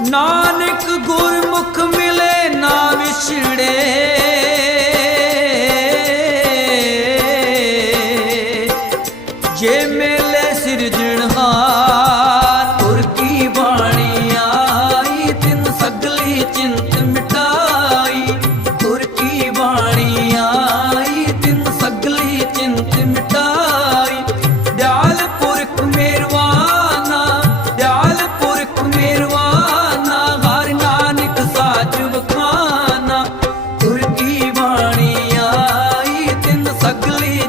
ਨਾਨਕ ਗੁਰਮੁਖ ਮਿਲੇ ਨਾ ਵਿਛੜੇ। ਜੇ ਮਿਲ